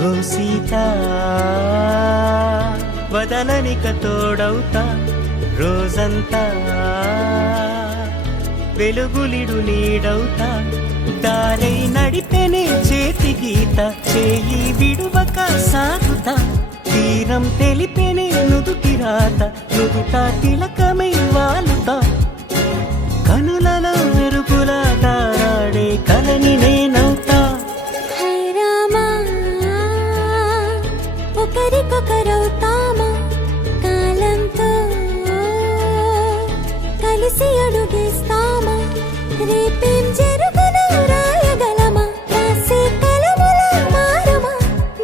ఓ సీత వదలనిక తోడవుతా రోజంతా వెలుగులిడు నీడవుతా దారై నడిపెనే చేతి గీత చేయి విడువక సాగుతా తీరం తెలిపెనే నుదుటి రాత నుదుట తిలకమై వాలుతా కనులలో మెరుగుల తారాడే కలని నేనవుతా ఒకరికొకరవుతామా కాలంతో కలిసి అడుగేస్తామా రేపేం జరుగును రాయగలమా రాసే కలముల మారమా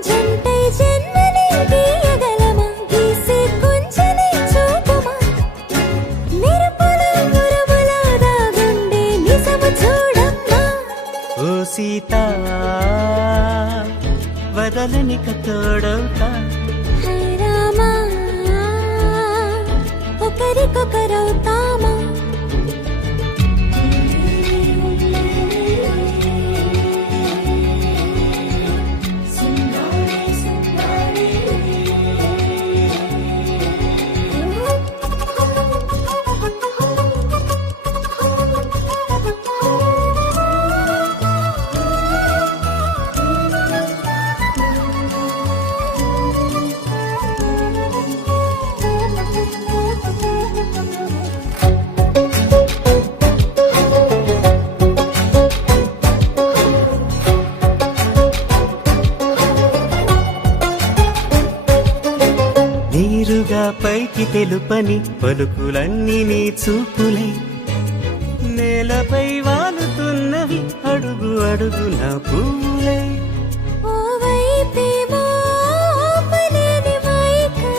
జంటై జన్మని గీయగలమా గీసే కొంచెని చూపుమా మెరుపుల మురముల దాగుండే నిజము చూడమ్మా ఓ సీత వదలనిక తోడవుతా రామా ఒకరికొకరవుతామా నీరుగా పైకి తెలుపని పలుకులన్నీ నీ చూపులై నేలపై వాలుతున్నవి అడుగు అడుగు నా పువ్వులై ఓవైపేమో ఆపలేని మైకం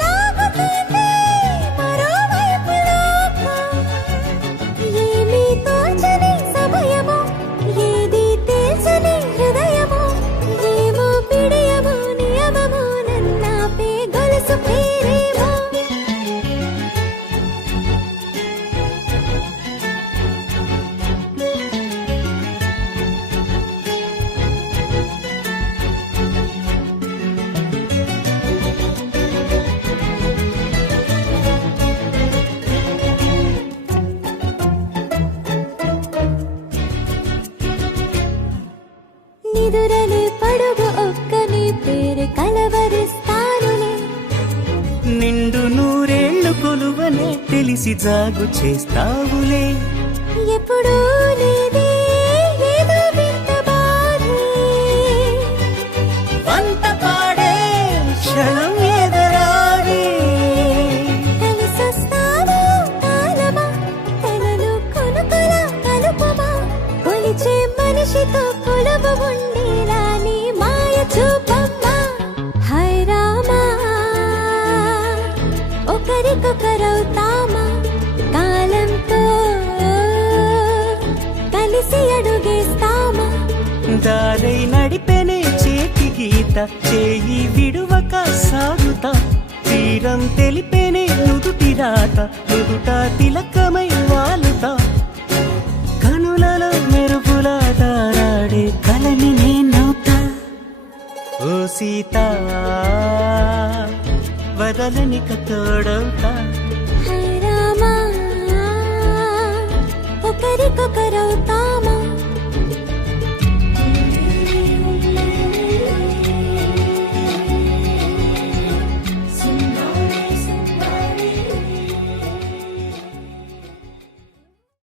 లాగుతుంది మరోవైపు లోకం ఏమీ తోచని సమయమో ఏది తేల్చని హృదయమో ఏమో పిడియమో నియమమో నన్నాపే గొలుసు పేరేమో నిదురలే పడుగు ఒక్కని పేరు కలవరిస్తానులే నిండు నూరేళ్లు కొలువనే తెలిసి జాగు చేస్తావులే ఎప్పుడూ లేదే ఏదో వింత బాధే వంత పాడే క్షణం ఎదరాడే కలిసొస్తావో కాలమా తనను కొనుకల కలుపమా కొలిచే మనిషితో కొలువు ఉండేలా నీ మాయ చూపమ్మా హై రామా ఒకరికొకరవుతామా కాలంతో కలిసి అడుగేస్తామా దారై నడిపెనే చేతి గీత చేయి విడువక సాగుతా తీరం తెలిపెనే నుదుటి రాత నుదుట తిలకమై వాలుతా కనులలో మెరుగుల తారాడే కలని నేనవుతా ఓ సీత వదలనిక తోడవుతా హై రామా ఒకరికొకరవుతా